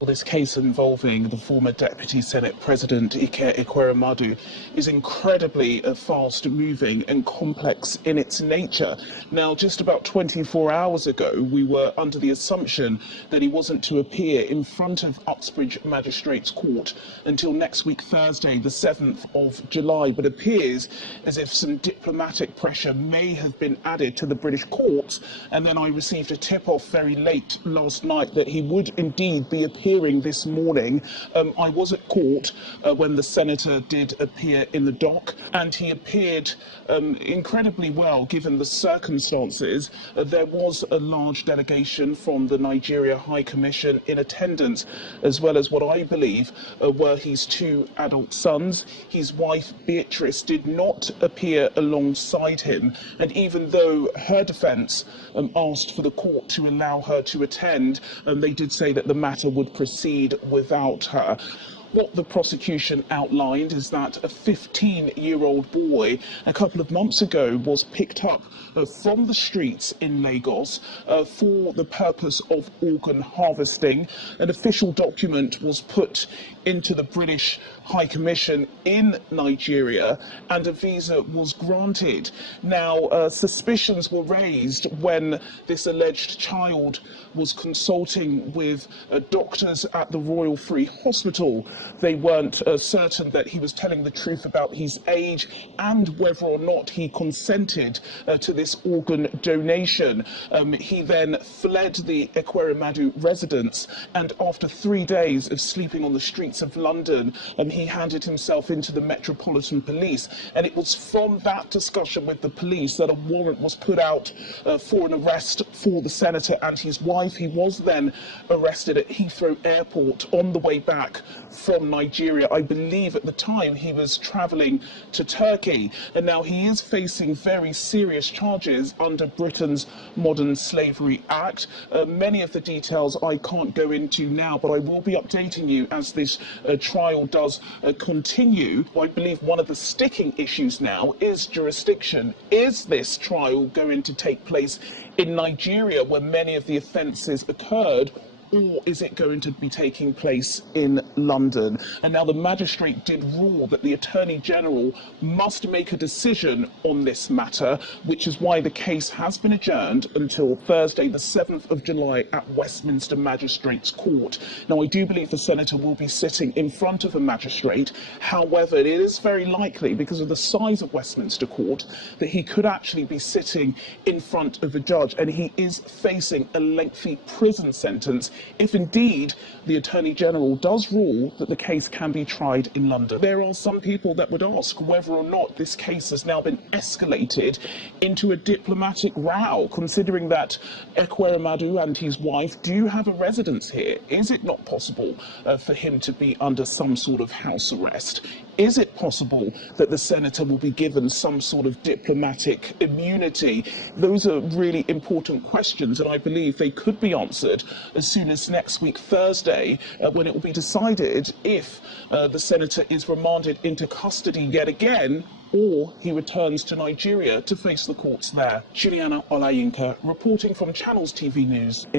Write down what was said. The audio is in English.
Well, this case involving the former Deputy Senate President Ekweremadu is incredibly fast-moving and complex in its nature. Now, just about 24 hours ago, we were under the assumption that he wasn't to appear in front of Uxbridge Magistrates Court until next week, Thursday, the 7th of July, but appears as if some diplomatic pressure may have been added to the British courts, and then I received a tip-off very late last night that he would indeed be appearing this morning. I was at court when the senator did appear in the dock, and he appeared incredibly well given the circumstances. There was a large delegation from the Nigeria High Commission in attendance, as well as what I believe were his two adult sons. His wife Beatrice did not appear alongside him, and even though her defence asked for the court to allow her to attend, they did say that the matter would proceed without her. What the prosecution outlined is that a 15-year-old boy a couple of months ago was picked up from the streets in Lagos for the purpose of organ harvesting. An official document was put into the British High Commission in Nigeria, and a visa was granted. Now, suspicions were raised when this alleged child was consulting with doctors at the Royal Free Hospital. They weren't certain that he was telling the truth about his age and whether or not he consented to this organ donation. He then fled the Ekweremadu residence, and after 3 days of sleeping on the streets of London, he handed himself into the Metropolitan Police. And it was from that discussion with the police that a warrant was put out for an arrest for the senator and his wife. He was then arrested at Heathrow Airport on the way back from Nigeria. I believe at the time he was travelling to Turkey, and now he is facing very serious charges under Britain's Modern Slavery Act. Many of the details I can't go into now, but I will be updating you as this trial does continue. I believe one of the sticking issues now is jurisdiction. Is this trial going to take place in Nigeria, where many of the offences occurred, or is it going to be taking place in London? And now the magistrate did rule that the Attorney General must make a decision on this matter, which is why the case has been adjourned until Thursday, the 7th of July at Westminster Magistrates Court. Now, I do believe the Senator will be sitting in front of a magistrate. However, it is very likely, because of the size of Westminster Court, that he could actually be sitting in front of a judge, and he is facing a lengthy prison sentence if indeed the Attorney General does rule that the case can be tried in London. There are some people that would ask whether or not this case has now been escalated into a diplomatic row, considering that Ekweremadu and his wife do have a residence here. Is it not possible for him to be under some sort of house arrest? Is it possible that the senator will be given some sort of diplomatic immunity? Those are really important questions, and I believe they could be answered as soon as next week, Thursday, when it will be decided if the senator is remanded into custody yet again, or he returns to Nigeria to face the courts there. Juliana Olayinka, reporting from Channels TV News in